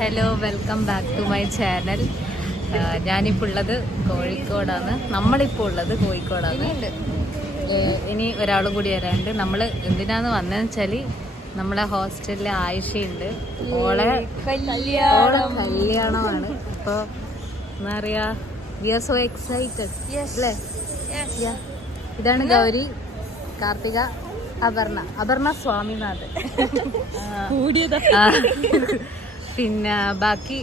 Hello, welcome back to my channel. ഞാനിപ്പോൾ ഉള്ളത് കോഴിക്കോടാണ്. നമ്മളിപ്പോൾ ഉള്ളത് കോഴിക്കോടാണ്. ഇനി ഒരാളും കൂടി വരാനുണ്ട്. നമ്മൾ എന്തിനാന്ന് വന്നതെന്ന് വെച്ചാൽ നമ്മളെ ഹോസ്റ്റലിലെ ആയിഷയുണ്ട്. ഓളെ കല്യാണമാണ്. അപ്പോൾ എന്താ പറയുക, വി ആർ സോ എക്സൈറ്റഡ് അല്ലേ? ഇതാണ് ഗൗരി, കാർത്തിക, അപർണ സ്വാമിനാഥ്. പിന്നെ ബാക്കി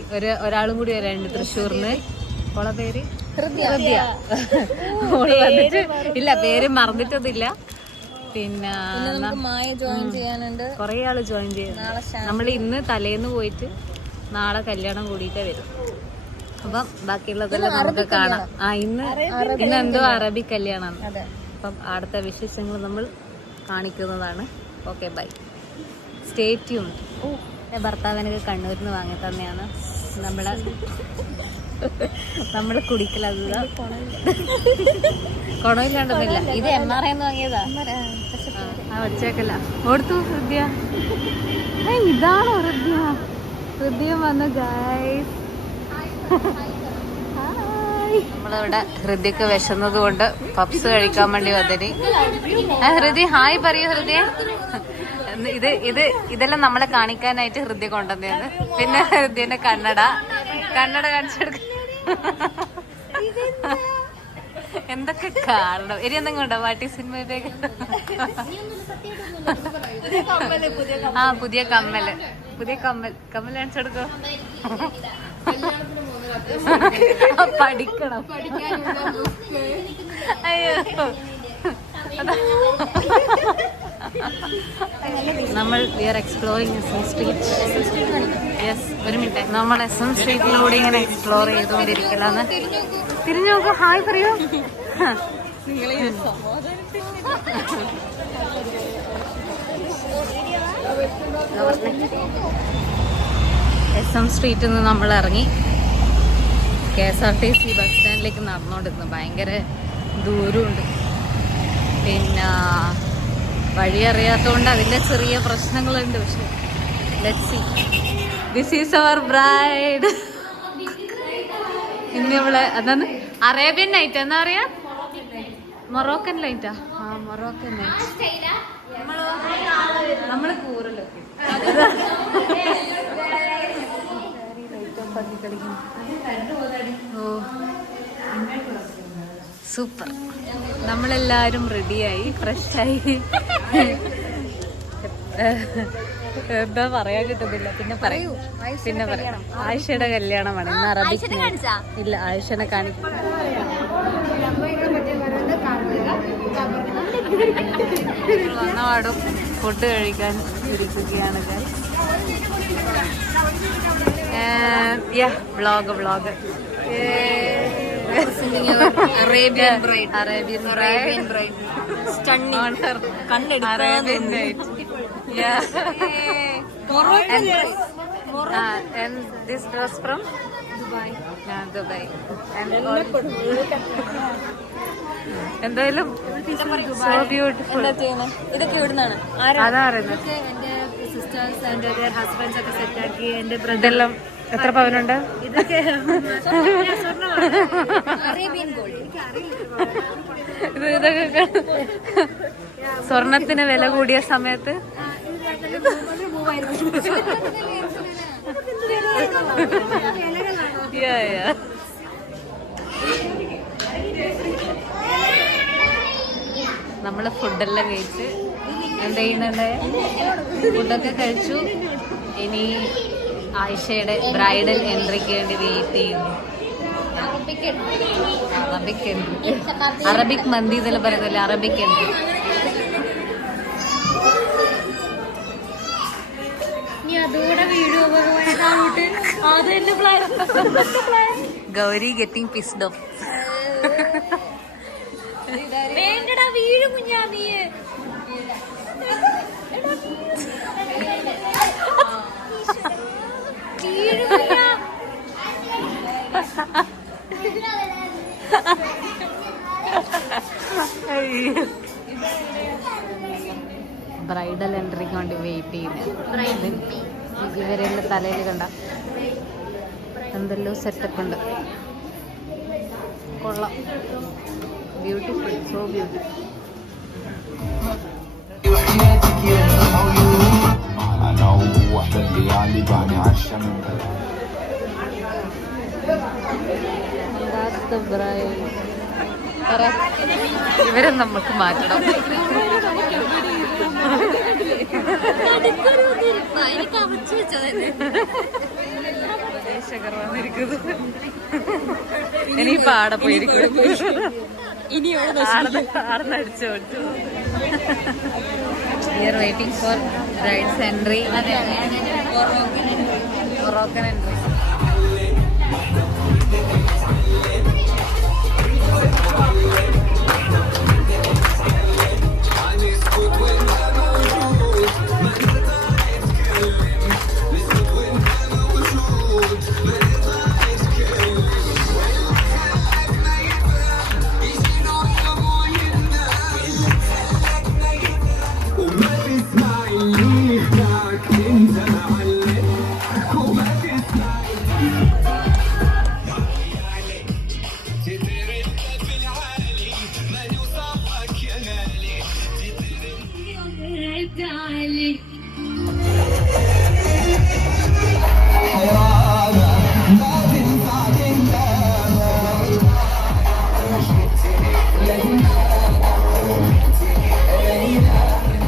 ഒരാളും കൂടി വരാനുണ്ട് തൃശ്ശൂർന്ന്. ഓളെ പേര് ഹൃദയ. ഓള് വന്നിട്ട് ഇല്ല, പേര് മറന്നിട്ടൊന്നുമില്ല. പിന്നെ കൊറേ ആള് ജോയിൻ ചെയ്യുന്നു. നമ്മൾ ഇന്ന് തലേന്ന് പോയിട്ട് നാളെ കല്യാണം കൂടിയിട്ടേ വരും. അപ്പം ബാക്കിയുള്ളതെല്ലാം നമുക്ക് കാണാം. ഇന്ന് എന്തോ അറബി കല്യാണമാണ്. അപ്പം അടുത്ത വിശേഷങ്ങൾ നമ്മൾ കാണിക്കുന്നതാണ്. Okay, bye, stay tuned. ഭർത്താവിനൊക്കെ കണ്ണൂരിൽ നിന്ന് വാങ്ങി തന്നെയാണ് നമ്മള് കുടിക്കലത്. കൊണയില്ലാണ്ടൊന്നുമില്ല, ഇത് MRI എന്ന് വാങ്ങിയതാ. വച്ചേക്കല്ല ഓർത്തു. ഹൃദയ, ഇതാണോ ഹൃദയം വന്നു ഗൈസ്. നമ്മളിവിടെ ഹൃദയക്ക് വിശന്നത് കൊണ്ട് പപ്സ് കഴിക്കാൻ വേണ്ടി വന്നിന്. ഹൃദയ ഹായ് പറയൂ. ഹൃദയ, ഇതെല്ലാം നമ്മളെ കാണിക്കാനായിട്ട് ഹൃദയ കൊണ്ടുവന്നതാണ്. പിന്നെ ഹൃദയന്റെ കണ്ണട കാണിച്ചെടുക്ക. എന്തൊക്കെ കാരണം. ഇനി എന്തെങ്കിലും ഉണ്ടോ വാട്ടി സിനിമയിലേക്ക്? പുതിയ കമ്മല് കാണിച്ചെടുക്കോ? പഠിക്കണം. അയ്യോ, നമ്മൾ we are exploring SM street. Yes, ഒരു മിനിറ്റ്. നമ്മൾ എസ്എം സ്ട്രീറ്റിലൂടെ ഇങ്ങനെ എക്സ്പ്ലോർ ചെയ്തുകൊണ്ടിരിക്കലാണ്. തിരിഞ്ഞു നോക്കൂ, ഹായ് പറയൂ. എസ്എം സ്ട്രീറ്റിൽ നിന്ന് നമ്മൾ ഇറങ്ങി KSRTC ബസ് സ്റ്റാൻഡിലേക്ക് നടന്നുകൊണ്ടിരുന്നു. ഭയങ്കര ദൂരമുണ്ട്. പിന്നെ വഴി അറിയാത്തതുകൊണ്ട് അതിൻ്റെ ചെറിയ പ്രശ്നങ്ങളുണ്ട്. പക്ഷെ let's see. This is our bride. ഇന്ന് ഇവിടെ അതാണ് അറേബ്യൻ നൈറ്റ്. എന്താ പറയാ, മൊറോക്കൻ ലൈറ്റാ. Moroccan night. നമ്മള് കൂറലൊക്കെ സൂപ്പർ. നമ്മളെല്ലാരും റെഡിയായി, ഫ്രഷായി. എന്താ പറയാൻ കിട്ടുന്നില്ല. പിന്നെ പറയൂ. ആയിഷയുടെ കല്യാണമാണ് ഇന്ന്. അറബിക് ഇല്ല, ആയിഷനെ കാണിക്കും. വന്നപാടും ഫുഡ് കഴിക്കാൻ ഇരിക്കുകയാണ്. Vlog Arabian bride. Stunning. Arabian night. Yeah. Moroccan. And this dress from Dubai. Yeah, Dubai. എന്തായാലും so beautiful. ഇതൊക്കെ എവിടുന്നാണ്? അതാറുന്നത് എന്റെ സിസ്റ്റേഴ്സ് ആൻഡ് their husbands ഒക്കെ സെറ്റ് ആക്കി. എന്റെ ബ്രദറെല്ലാം. എത്ര പവനുണ്ട്? ഇതൊക്കെ ഇതൊക്കെ സ്വർണത്തിന് വില കൂടിയ സമയത്ത് നമ്മള് ഫുഡെല്ലാം കഴിച്ച് എന്താ ചെയ്യുന്നുണ്ട്? ഫുഡൊക്കെ കഴിച്ചു. ഇനി ആയിഷയുടെ ബ്രൈഡൽ എൻട്രിക്ക് വേണ്ടി വെയിറ്റ് ചെയ്യുന്നു. അറബിക് മന്തി ഇതെല്ലാം പറയുന്നില്ല, Arabic entry. Gauri getting pissed off. Bridal എൻട്രിക്ക് വേണ്ടി വെയിറ്റ് ചെയ്യുന്നത്. ഇവരെല്ലാം തലയിൽ കണ്ട എന്തെല്ലോ സെറ്റപ്പ് ഉണ്ട്. കൊള്ളാം. Beautiful, so beautiful. ഇവരെ നമുക്ക് മാറ്റണം. ഇനി പാടെ പോയിരിക്കും. ഇനി ആടന്നടിച്ചു കൊടുത്തു. We are waiting for bride's entry. Moroccan entry.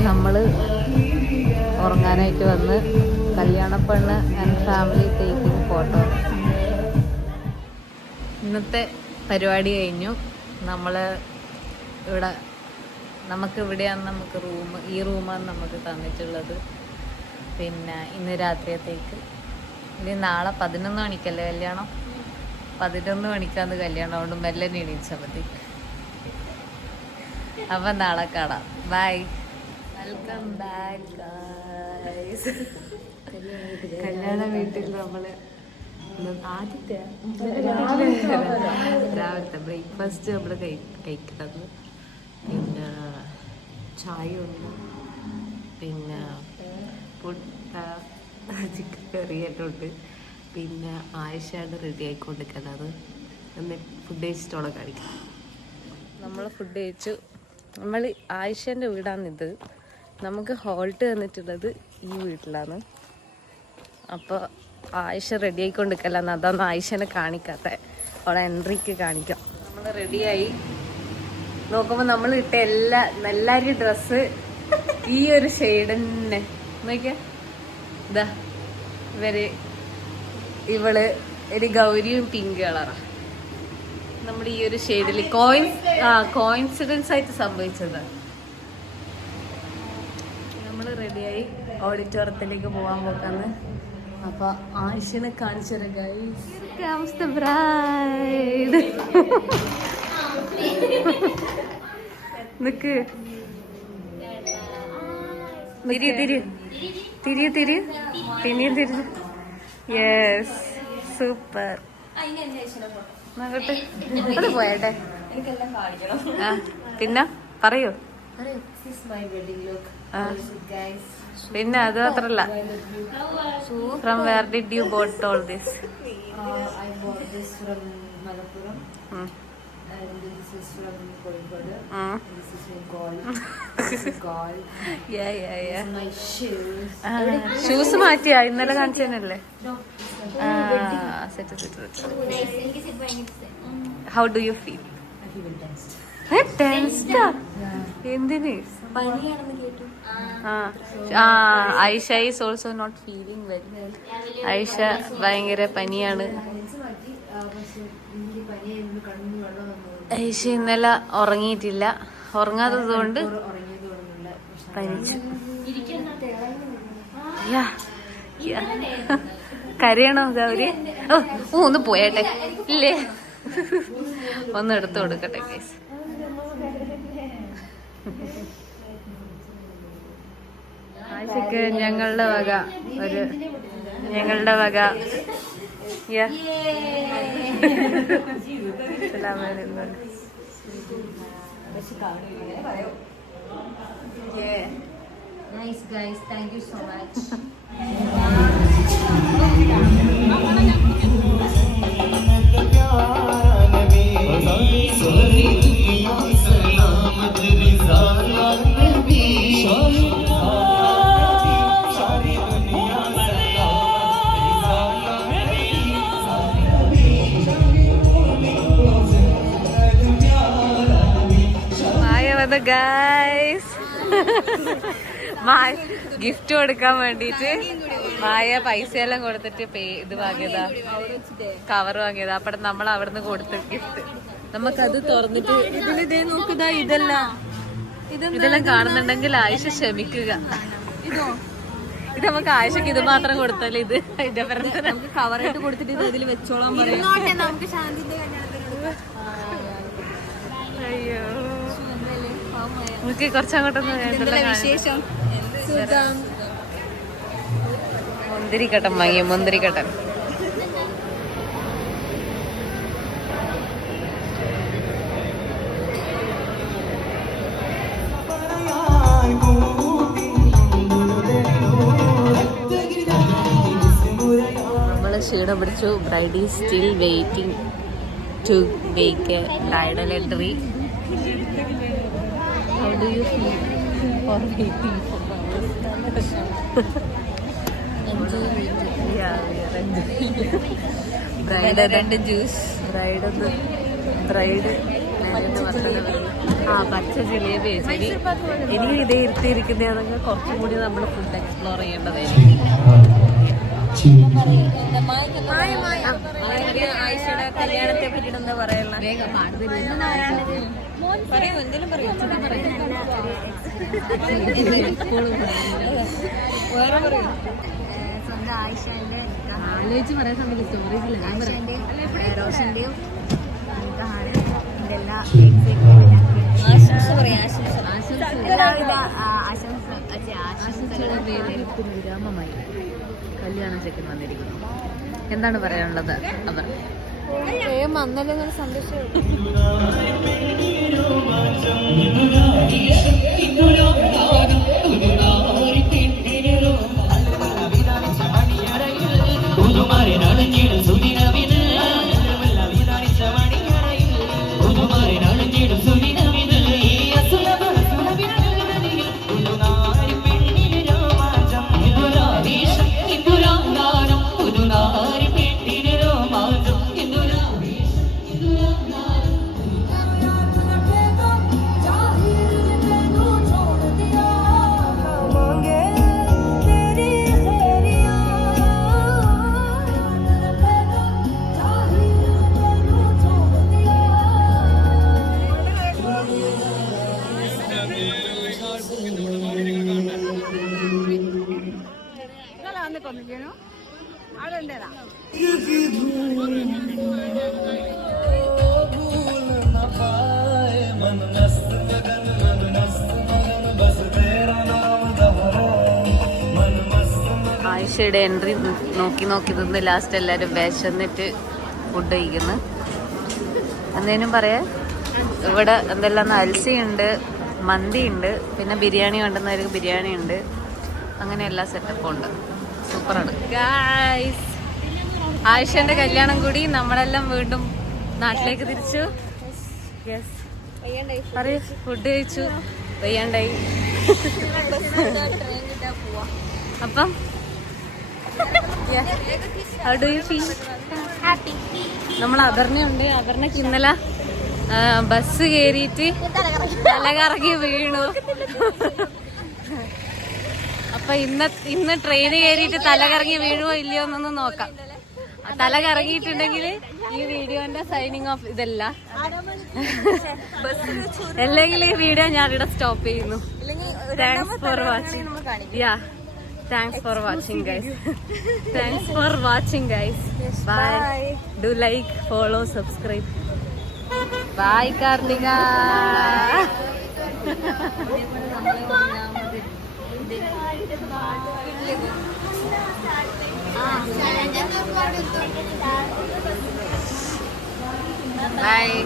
നമ്മള് ഉറങ്ങാനായിട്ട് വന്ന് കല്യാണപ്പെണ്ണ് ആൻഡ് ഫാമിലി ടേക്കിംഗ് ഫോട്ടോ. ഇന്നത്തെ പരിപാടി കഴിഞ്ഞു. നമ്മൾ ഇവിടെ നമുക്കിവിടെയാണ് നമുക്ക് ഈ റൂമാണ് നമുക്ക് തന്നിട്ടുള്ളത്. പിന്നെ ഇന്ന് രാത്രിയത്തേക്ക്. ഇനി നാളെ 11 മണിക്കല്ലേ കല്യാണം. 11 മണിക്കാണ് കല്യാണം. അതുകൊണ്ട് മെല്ലെ എണീച്ചാൽ മതി. അപ്പം നാളെ കാണാം. ബൈ. Welcome back guys. കല്യാണ വീട്ടിൽ നമ്മൾ ആദ്യത്തെ രാവിലത്തെ ബ്രേക്ക്ഫാസ്റ്റ് നമ്മൾ കഴിക്കുന്നത്. പിന്നെ ചായ ഉണ്ട്, പിന്നെ ചിക്കൻ കറി എല്ലാം ഉണ്ട്. പിന്നെ ആയിഷയാണ് റെഡി ആയിക്കൊണ്ടിരിക്കുന്നത്. എന്നിട്ട് ഫുഡ് കഴിച്ചിട്ടോടെ കാണിക്കാം. നമ്മൾ ഫുഡ് കഴിച്ചു. നമ്മൾ ആയിഷൻ്റെ വീടാണിത്. നമുക്ക് ഹോൾട്ട് തന്നിട്ടുള്ളത് ഈ വീട്ടിലാണ്. അപ്പോൾ ആയിഷ റെഡി ആയിക്കൊണ്ടിരിക്കലാണ്. അതൊന്നും ആയിഷനെ കാണിക്കാത്ത. അവളെ എൻട്രിക്ക് കാണിക്കാം. നമ്മൾ റെഡിയായി നോക്കുമ്പോൾ നമ്മൾ ഇട്ട എല്ലാവരും ഡ്രസ്സ് ഈ ഒരു ഷെയ്ഡ് തന്നെ. നോക്കിയാ ഇതാ ഇവള് ഒരു ഗൗരിയും പിങ്ക് കളറാ. നമ്മുടെ ഈ ഒരു ഷെയ്ഡിൽ കോയിൻസിഡൻസ് ആയിട്ട് സംഭവിച്ചത്. നമ്മൾ റെഡിയായി ഓഡിറ്റോറിയത്തിലേക്ക് പോകാൻ പോക്കാന്ന്. അപ്പൊ ആയിഷനെ കാണിച്ചത് ഗൈസ്. Comes the bride. നിക്ക് തിരിഞ്ഞു. Yes, super. നോക്കട്ടെ, അത് പോയട്ടെ. പിന്നെ പറയൂ. പിന്നെ അത് മാത്രല്ല, from where did you bought all this? I bought this from Malappuram. And this is from Kozhikode. This is from Gaul. This is Gaul. Yeah. These are my shoes. Shoes മാറ്റിയാ? ഇന്നലെ കാണിച്ചതന്നല്ലേ? No. Set. How do you feel? I feel tensed. ടെൻസ്ഡാ? എന്തിന്? പനിയാണെന്ന് കേട്ടു. Aisha is also not feeling well. Aisha ഭയങ്കര പനിയാണ്. ഐഷ ഇന്നലെ ഉറങ്ങിയിട്ടില്ല. ഉറങ്ങാത്തത് കൊണ്ട് പനിച്ചു. കരയണോ ഗൗരി? ഒന്ന് പോയട്ടെ ഇല്ലേ? ഒന്ന് എടുത്തു കൊടുക്കട്ടെ ഗൈസ്. ആയിഷക്ക് ഞങ്ങളുടെ വക Nice guys, thank you so much. Guys. Gift കൊടുക്കാൻ വേണ്ടിട്ട് മായ പൈസയെല്ലാം കൊടുത്തിട്ട് ഇത് വാങ്ങിയതാ, കവർ വാങ്ങിയതാ. അപ്പൊ നമ്മൾ അവിടുന്ന് കൊടുത്ത ഗിഫ്റ്റ് നമുക്കത് തുറന്നിട്ട് ഇതെല്ലാം കാണുന്നുണ്ടെങ്കിൽ ആയിഷ ക്ഷമിക്കുക. ഇത് നമുക്ക് ആയിഷക്ക് ഇത് മാത്രം കൊടുത്താൽ ഇത് അതിന്റെ നമുക്ക് കവറായിട്ട് കൊടുത്തിട്ട് ഇതിൽ വെച്ചോളാൻ പറയും. അയ്യോ നമുക്ക് കുറച്ചങ്ങോട്ടൊന്നും വിശേഷം. മുന്തിരിക്കട്ടൻ വാങ്ങിയ മുന്തിരിക്കട്ടൻ. നമ്മള് ക്ഷീണം പിടിച്ചു. Bride is still waiting to make a bridal entry. How do you feel for waiting for hours? Enjoy waiting. Yeah, we are enjoying. Bride and juice. Bride. പച്ച ജിലേബി ശരി. എനിക്ക് ഇതേ ഇരുത്തിയിരിക്കുന്നതാണെങ്കിൽ കുറച്ചും കൂടി നമ്മൾ ഫുഡ് എക്സ്പ്ലോർ ചെയ്യേണ്ടതായിരിക്കും. ആയിഷയുടെ കല്യാണത്തെ പറ്റിയിട്ട് എന്താ പറയാനുള്ള? വേഗം സ്വന്തം ആയിഷന്റെ ആലോചിച്ച് പറയാൻ സമയത്ത് സ്റ്റോറീസില്ല. റോഷന്റെയും എല്ലാവിധ ആശംസകളും വിരാമമായി കല്യാണം ചെക്കൻ വന്നിരിക്കുന്നു. എന്താണ് പറയാനുള്ളത്? അവർ വന്നല്ലോ സന്തോഷം. ആയിഷയുടെ എൻട്രി നോക്കി നിന്ന് ലാസ്റ്റ് എല്ലാവരും വിശന്നിട്ട് ഫുഡ് കഴിക്കുന്നു. എന്തേലും പറയാ? ഇവിടെ എന്തെല്ലാം അൽസിയുണ്ട്, മന്തിയുണ്ട്, പിന്നെ ബിരിയാണി വേണ്ടുന്നവർക്ക് ബിരിയാണി ഉണ്ട്. അങ്ങനെ എല്ലാ സെറ്റപ്പും ഉണ്ട്. സൂപ്പറാണ് ഗായ്സ്. ആയിഷന്റെ കല്യാണം കൂടി നമ്മളെല്ലാം വീണ്ടും നാട്ടിലേക്ക് തിരിച്ചു. യെസ് പറയൂ. ഫുഡ് കഴിച്ചു, വയ്യാണ്ടായി. അപ്പം how do you feel? Happy. നമ്മൾ അപർണയുണ്ട്. അപർണയ്ക്ക് ഇന്നലെ ബസ് കയറിയിട്ട് തലകറങ്ങി വീണു. അപ്പൊ ഇന്ന് ട്രെയിൻ കയറിയിട്ട് തലകറങ്ങി വീഴുവോ ഇല്ലയോ എന്നൊന്ന് നോക്കാം. തല കറങ്ങിയിട്ടുണ്ടെങ്കിൽ ഈ വീഡിയോന്റെ സൈനിങ് ഓഫ് ഇതല്ല, അല്ലെങ്കിൽ ഈ വീഡിയോ ഞാനിവിടെ സ്റ്റോപ്പ് ചെയ്യുന്നു. Thanks for watching. Yeah, thanks for watching guys. Thanks for watching guys. Bye. Do like, follow, subscribe. Bye Karnika. Bye.